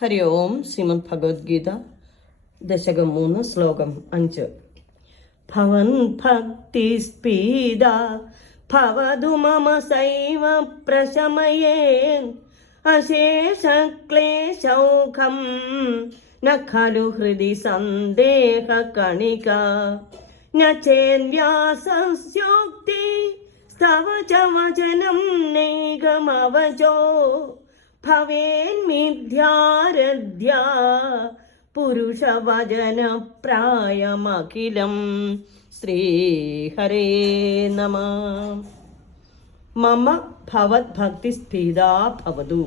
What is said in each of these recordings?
ഹരി ഓം. ശ്രീമദ് ഭഗവത്ഗീത ദശകം 3 ശ്ലോകം 5. ഭവൻ ഭക്തി സ്പീദ ഭവതു മമ സൈവ പ്രശമയേ അശേഷക്ലേശൗഖം ന ഖലു ഹൃദി സന്ദേഹ കണിക ന ചേന്യാസസ്യോക്തി സ്തവ ച വചനം നൈകമവചോ ഭവേന്മിഥ്യാരദ്യ പുരുഷവചന പ്രായമഖിലം. ശ്രീഹരേ നമ. മമ ഭവത് ഭക്തി സ്ഫീതാ ഭവതു.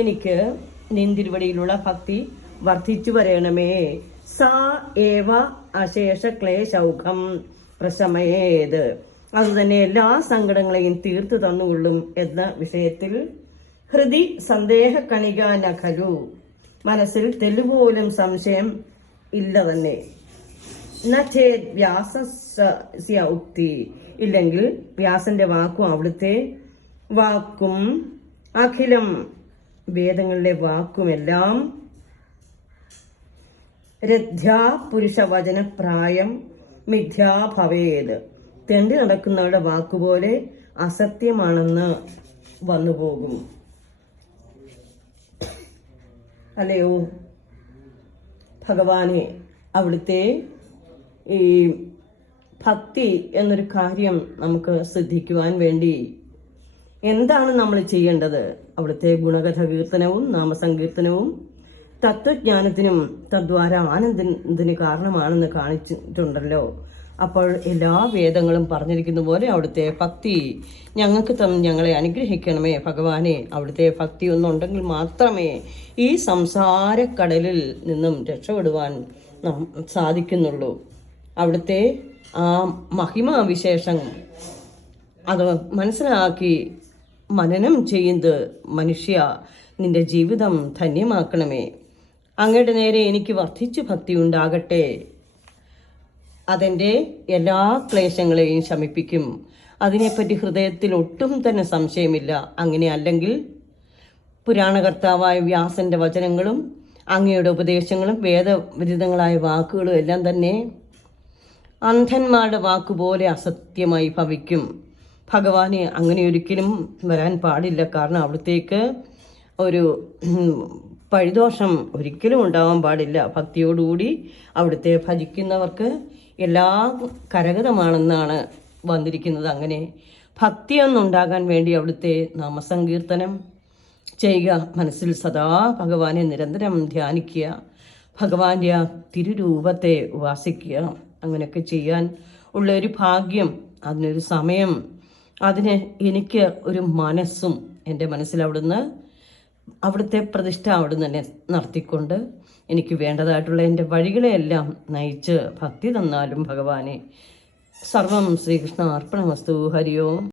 എനിക്ക് നിന്തിരുവടിയിലുള്ള ഭക്തി വർദ്ധിച്ചു വരയണമേ. സാ ഏവ അശേഷ ക്ലേശൗഖം പ്രശമയേത്. അതുതന്നെ എല്ലാ സങ്കടങ്ങളെയും തീർത്തു തന്നുകൊള്ളും എന്ന വിഷയത്തിൽ ഹൃദി സന്ദേഹ കണിക നഖലു. മനസ്സിൽ തെല്ലുപോലും സംശയം ഇല്ല തന്നെ. നചേത് വ്യാസസ്യ ഉക്തി. ഇല്ലെങ്കിൽ വ്യാസന്റെ വാക്കും അവിടുത്തെ വാക്കും അഖിലം വേദങ്ങളിലെ വാക്കുമെല്ലാം രഥ്യാ പുരുഷവചന പ്രായം മിഥ്യാ ഭവേത്. തെണ്ടി നടക്കുന്നവരുടെ വാക്കുപോലെ അസത്യമാണെന്ന് വന്നുപോകും. അല്ലയോ ഭഗവാനെ, അവിടുത്തെ ഈ ഭക്തി എന്നൊരു കാര്യം നമുക്ക് സിദ്ധിക്കുവാൻ വേണ്ടി എന്താണ് നമ്മൾ ചെയ്യേണ്ടത്? അവിടുത്തെ ഗുണകഥ കീർത്തനവും നാമസങ്കീർത്തനവും തത്വജ്ഞാനത്തിനും തദ്വാര ആനന്ദത്തിന് കാരണമാണെന്ന് കാണിച്ചിട്ടുണ്ടല്ലോ. അപ്പോൾ എല്ലാ വേദങ്ങളും പറഞ്ഞിരിക്കുന്ന പോലെ അവിടുത്തെ ഭക്തി ഞങ്ങൾക്ക് ഞങ്ങളെ അനുഗ്രഹിക്കണമേ ഭഗവാനെ. അവിടുത്തെ ഭക്തി ഒന്നുണ്ടെങ്കിൽ മാത്രമേ ഈ സംസാരക്കടലിൽ നിന്നും രക്ഷപ്പെടുവാൻ സാധിക്കുന്നുള്ളൂ. അവിടുത്തെ ആ മഹിമാവിശേഷം അത് മനസ്സിലാക്കി മനനം ചെയ്യുന്നത് മനുഷ്യ നിന്റെ ജീവിതം ധന്യമാക്കണമേ. അങ്ങയുടെ നേരെ എനിക്ക് വർദ്ധിച്ചു ഭക്തി ഉണ്ടാകട്ടെ. അതെൻ്റെ എല്ലാ ക്ലേശങ്ങളെയും ശമിപ്പിക്കും. അതിനെപ്പറ്റി ഹൃദയത്തിൽ ഒട്ടും തന്നെ സംശയമില്ല. അങ്ങനെ അല്ലെങ്കിൽ പുരാണകർത്താവായ വ്യാസന്റെ വചനങ്ങളും അങ്ങയുടെ ഉപദേശങ്ങളും വേദവിരുദ്ധങ്ങളായ വാക്കുകളും എല്ലാം തന്നെ അന്ധന്മാരുടെ വാക്കുപോലെ അസത്യമായി ഭവിക്കും. ഭഗവാന് അങ്ങനെ ഒരിക്കലും വരാൻ പാടില്ല. കാരണം അവിടത്തേക്ക് ഒരു പഴിദോഷം ഒരിക്കലും ഉണ്ടാവാൻ പാടില്ല. ഭക്തിയോടുകൂടി അവിടുത്തെ ഭജിക്കുന്നവർക്ക് എല്ലാം കരഗതമാണെന്നാണ് വന്നിരിക്കുന്നത്. അങ്ങനെ ഭക്തിയൊന്നുണ്ടാകാൻ വേണ്ടി അവിടുത്തെ നാമസങ്കീർത്തനം ചെയ്യുക. മനസ്സിൽ സദാ ഭഗവാനെ നിരന്തരം ധ്യാനിക്കുക. ഭഗവാന്റെ ആ തിരുരൂപത്തെ ഉപാസിക്കുക. അങ്ങനെയൊക്കെ ചെയ്യാൻ ഉള്ള ഒരു ഭാഗ്യം, അതിനൊരു സമയം, അതിന് എനിക്ക് ഒരു മനസ്സും എൻ്റെ മനസ്സിൽ അവിടുത്തെ പ്രതിഷ്ഠ അവിടുന്ന് തന്നെ നടത്തിക്കൊണ്ട് എനിക്ക് വേണ്ടതായിട്ടുള്ള എൻ്റെ വഴികളെയെല്ലാം നയിച്ച് ഭക്തി തന്നാലും ഭഗവാനെ. സർവം ശ്രീകൃഷ്ണ അർപ്പണമസ്തു. ഹരി ഓം.